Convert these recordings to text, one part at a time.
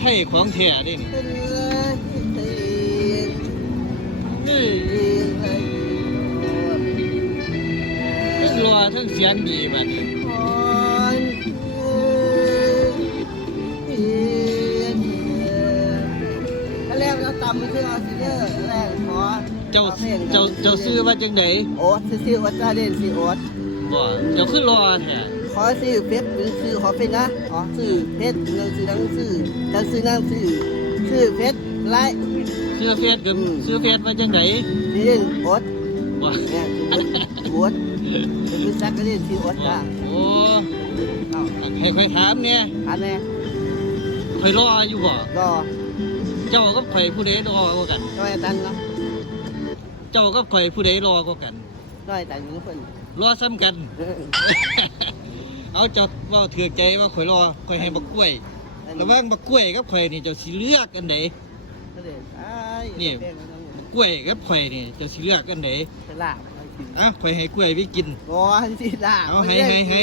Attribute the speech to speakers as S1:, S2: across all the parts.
S1: ไทยของแท้เดินี่
S2: เป็นเลยตีน
S1: นี่
S2: ตีนเลย
S1: ทั้งรอทั้งเสียงดีบัดนี้
S2: คอนตีนถ้าแรกเราตำไปคือเอาสิเดอร์แรกขอ
S1: เจ้าเจ้าเจ้าซื้อว่าจังได
S2: โอ๊ตซื้อโอ๊ตซาเด่นสิโอ๊ต
S1: บ่เจ้าคือรอแท้
S2: ขอซื้อเพชรหรือซื้อขอเพชรนะขอซื้อเพชรหรือซื้อหนังซื้อจะซื้อหนังซื้อซื้อเพชรไล่
S1: ซื้อเฟซกับซื้อเฟซว่าจังได
S2: เล่นโอ๊ต
S1: บ่
S2: เนี่ยซื้อโอ๊ตเป็นบริษัทก็เล่นซื้อโอ๊ตจ้า
S1: โอ้ให้ค่อยถามเนี่ย
S2: อันนี้
S1: ค่อยรออยู่บ่
S2: ก็
S1: เจ้ากับข่อยผู้ใดรอกว่ากัน
S2: น้อยตันเนาะ
S1: เจ้ากับข่อยผู้ใดรอกว่ากัน
S2: น้อยตันอยู่เพิ่น
S1: รอซ้ำกัน
S2: เออ
S1: เอาเจ้าเว่าถือใจว่าข่อยรอข่อยให้บักกล้วยระหว่างบักกล้วยกับข่อยนี่เจ้าสิเลือกอันใด
S2: ก็เลยไอ้
S1: นี่กล้วยกับข่อยนี่เจ้าสิเลือกอันใด
S2: สลาบเอาสิ
S1: อะข่อยให้กล้วยไปกิน
S2: บ่สิลาบ
S1: เอาให้ให้ให้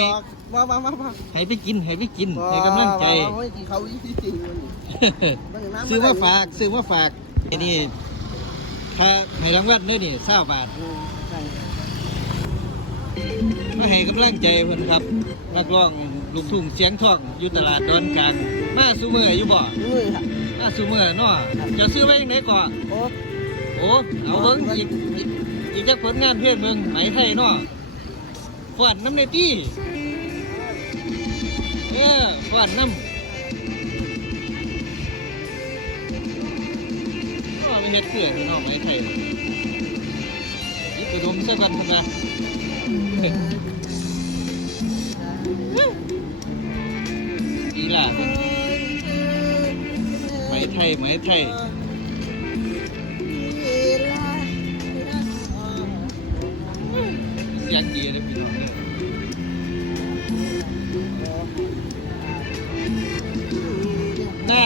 S2: มามามามา
S1: ให้ไปกินให้ไปกินให้กำลังใจ
S2: บ่บ่กินเขาอีสิสิเบิ่งน้ำ
S1: ซื้อมาฝากซื้อมาฝากไอ้นี่ถ้าให้รางวัลเด้อนี่20บาท
S2: อื มใช่
S1: มาให้กำลังใจเพิ่นครับนักร้องลูกทุ่งเสียงทองอยู่ตลาดดอนกลางมาซูมืออยู่บ่
S2: มือค่ะ
S1: มาซูมือเนาะจะซื้อไว้ยังไงก่อน
S2: โอ๊ต
S1: โอ้เอาเบิ่งอีกอีกอีกจักผลงานเพลงเบิ่งไหมไทยเนาะฟอนน้ำในตี้เออฟอนน้ำก็ไม่เฮ็ดเพื่อพี่น้องไหมไทยยิบกระดมซะกันพุ่นนะ ล่ะไหมไทยไหมไทยยังดีเลยพี่น้องเนี่ยน่า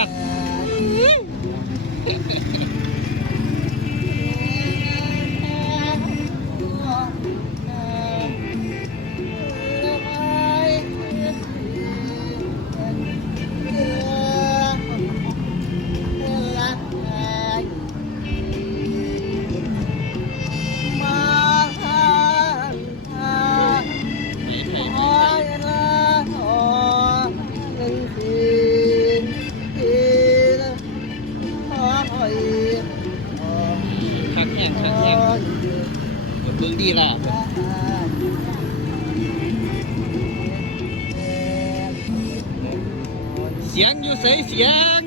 S1: เสียงอยู่ใสเสียง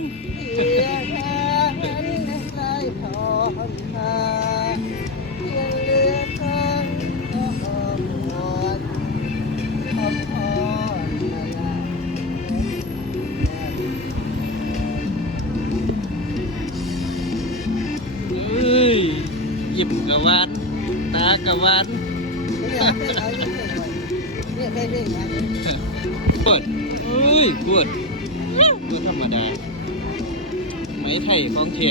S1: เอ้ยยิ้มกะหวานตากะหวาน
S2: เป็นเรื่องนะ
S1: ปวดเอ้ยปวดปวดธรรมดาไหมไทยของแท้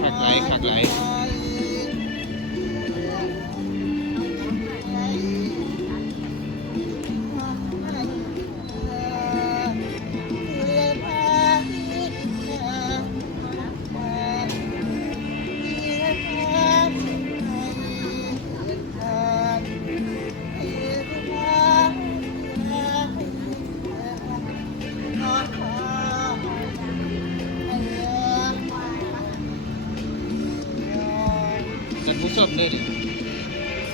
S1: ขักไหลขักไหล สันเลยดิ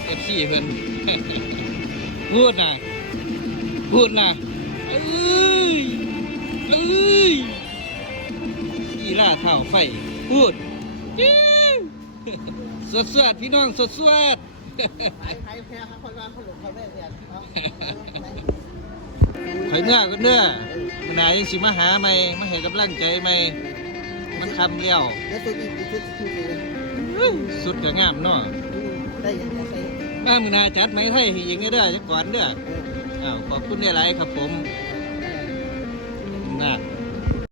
S1: เอฟซีเพิ่นพูดนะพูดนะเอ้ยเอ้ยอีล่าเท่าไฟ พูดอิ๊วสดสวดพี่น้องสดสวด
S2: ใครใครแพ้คนร้าคนหลงเขาไม่เสีย
S1: ข่อยเมื่อก็เนื้อมันไหนสิมาหาไหมมาให้กำลังใจไหมมันคำเลี้ยว
S2: แล้วตัวนี้คือคือคือ
S1: สุดก็งามเนาะ
S2: ได้ยังไง
S1: ใส่แม่มนาจัดไม้ไทยให้หญิงเด้อจักก่อนเด้ออ้าวขอบคุณได้หลายครับผม
S2: ขอบก